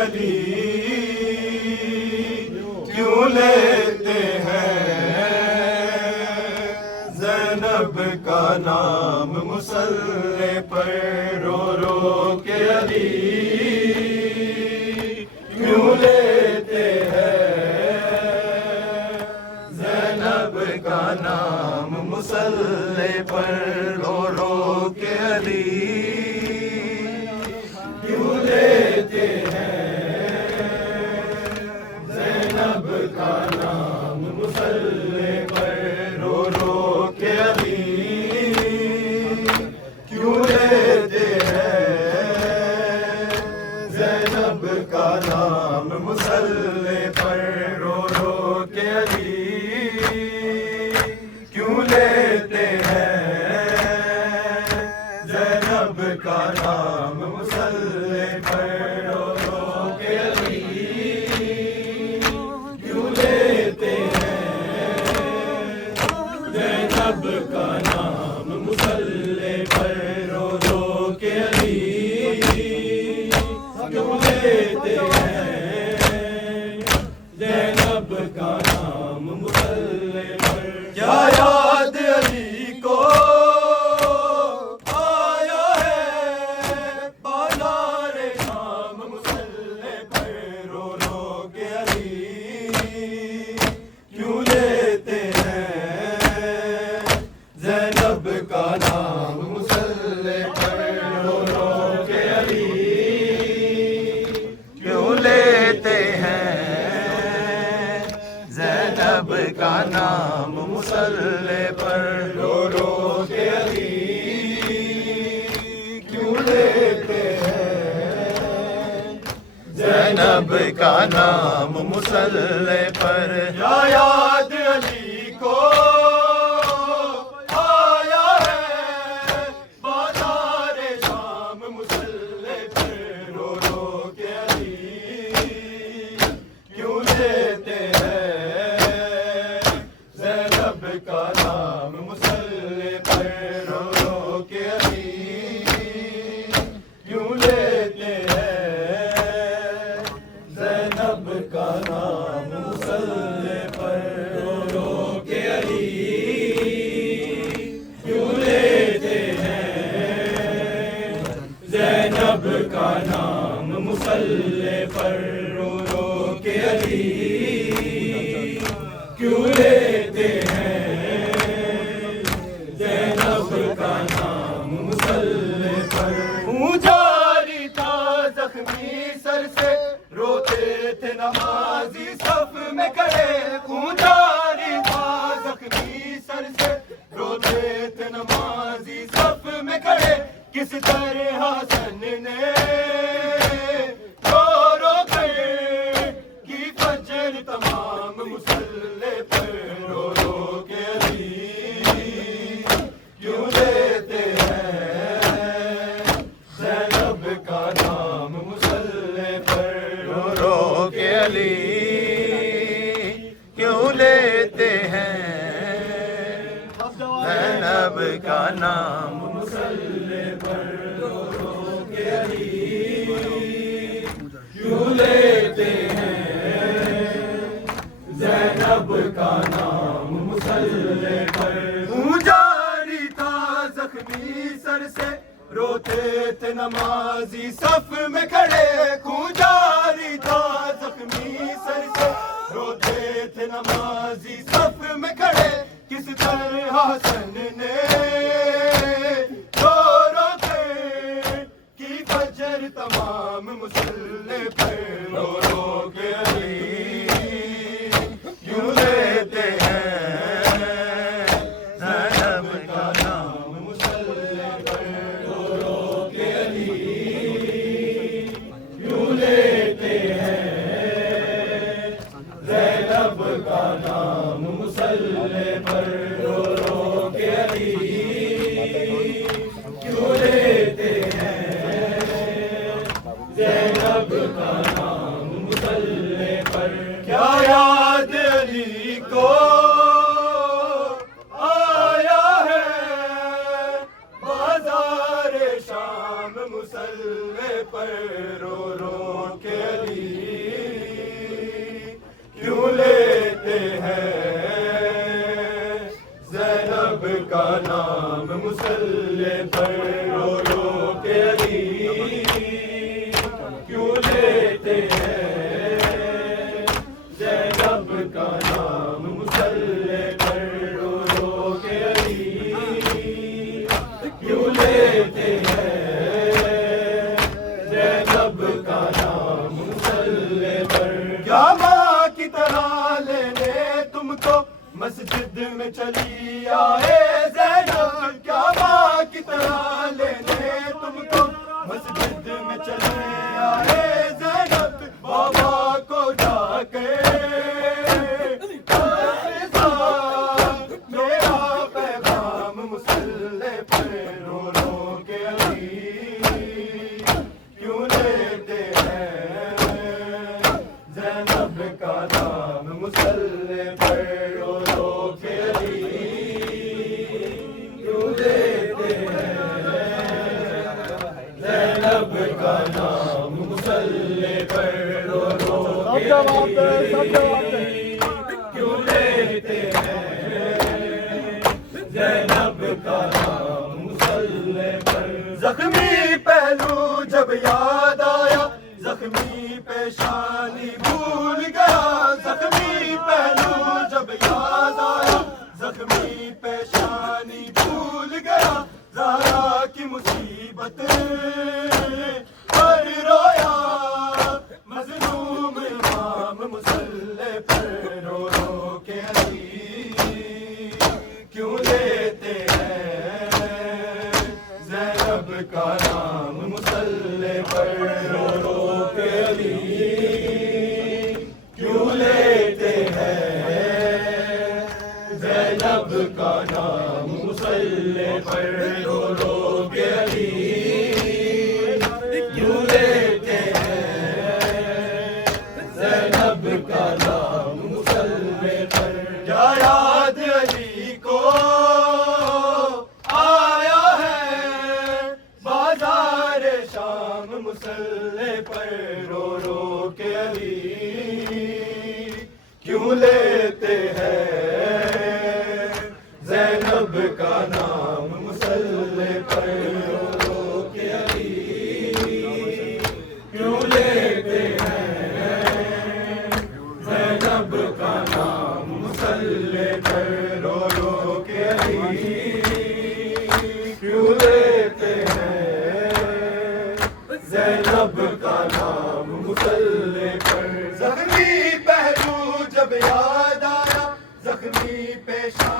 علی کیوں لیتے ہیں زینب کا نام مصلی پر رو رو کے علی کیوں لیتے ہیں زینب کا نام مصلی پر رو رو کے علی کیوں لیتے ہیں زینب کا نام مصلی پر رو رو کے علی کیوں لیتے ہیں زینب کا نام مصلی پر رو رو کے علی کیوں لیتے ہیں زینب کا نام مصلی پر رو رو کے علی کیوں لیتے ہیں زینب کا نام مصلی پر رو رو کے علی کیوں لیتے ہیں زینب کا نام مصلی پر کیا یاد علی کو آیا ہے بازار شام مصلی پر رو رو کے علی کیوں لیتے ہیں زینب کا نام مصلی پر رو رو کے علی کیوں لیتے ہیں زینب کا نام مصلی پر رو رو کے علی کیوں لیتے ہیں زینب کا نام مصلی پر یا یاد علی کو آیا ہے بازار شام مصلی پر رو رو کے علی کیوں لیتے ہیں زینب کا نام مصلی پر رو رو کے علی کیوں لیتے ہیں زینب کا نام مصلی پر رو رو کے علی کیوں لیتے ہیں زینب کا نام مصلی پر رو رو کے علی کیوں لیتے ہیں زینب کا نام مصلی پر خون جاری تھا زخمی سر سے روتے تھے نمازی صف میں کھڑے خون جاری تھا زخمی سر سے روتے تھے نمازی صف میں کھڑے کس طرح حسن نے رو رو کر کی فجر تمام مصلی پر رو رو کے علی کیوں لیتے ہیں زینب کا نام مصلی پر رو رو کے علی کیوں لیتے ہیں زینب کا نام مصلی پر رو رو کے علی کیوں لیتے ہیں زینب کا نام مصلی پر خون جاری تھا زخمی سر سے روتے تھے نمازی صف میں کھڑے خون جاری تھا زخمی سر سے روتے تھے نمازی صف میں کھڑے کس طرح حسن نے رو رو کر کی فجر تمام مصلی پر رو رو کے علی کیوں لیتے ہیں زینب کا نام مصلی پر رو رو کے علی کیوں لیتے ہیں زینب کا نام مصلی پر رو رو کے علی کیوں لیتے ہیں زینب کا نام لیتے ہیں زینب کا نام مصلی پر رو رو کے علی کیوں لیتے ہیں زینب کا نام مصلی پر کیا ماں کی طرح لینے تم کو مسجد میں چلی آئے زینب کیا ماں کی طرح لینے تم کو مسجد میں چلے آئے زینب بابا کو جا کے میرا پیغام مصلی پر رو رو کے علی کیوں لیتے ہیں زینب کا نام مصلی پر رو رو کے علی کیوں لیتے ہیں زینب کا نام مصلی پر رو رو کے علی کیوں لیتے ہیں زینب کا نام مصلی پر زخمی پہلو جب یاد آیا زخمی پیشانی بھول گیا زخمی پہلو جب یاد آیا زخمی پیشانی بھول گیا زہرا کی مصیبت پر رویا مظلوم امام مصلی پر رو رو کے علی کیوں لیتے ہیں زینب کا نام مصلی پر رو رو کے علی کیوں لیتے ہیں زینب کا نام مصلی پر رو رو کے علی کیوں لیتے ہیں زینب کا نام مصلی پر کیا یاد علی کو آیا ہے بازار شام مصلی پر رو رو کے علی کیوں لیتے ہیں زینب کا نام مصلی پر رو رو کے علی کیوں لیتے ہیں زینب کا نام مصلی پر رو رو کے علی کیوں لیتے ہیں زینب کا نام مصلی پر زخمی پہلو جب یاد آیا زخمی پیشانی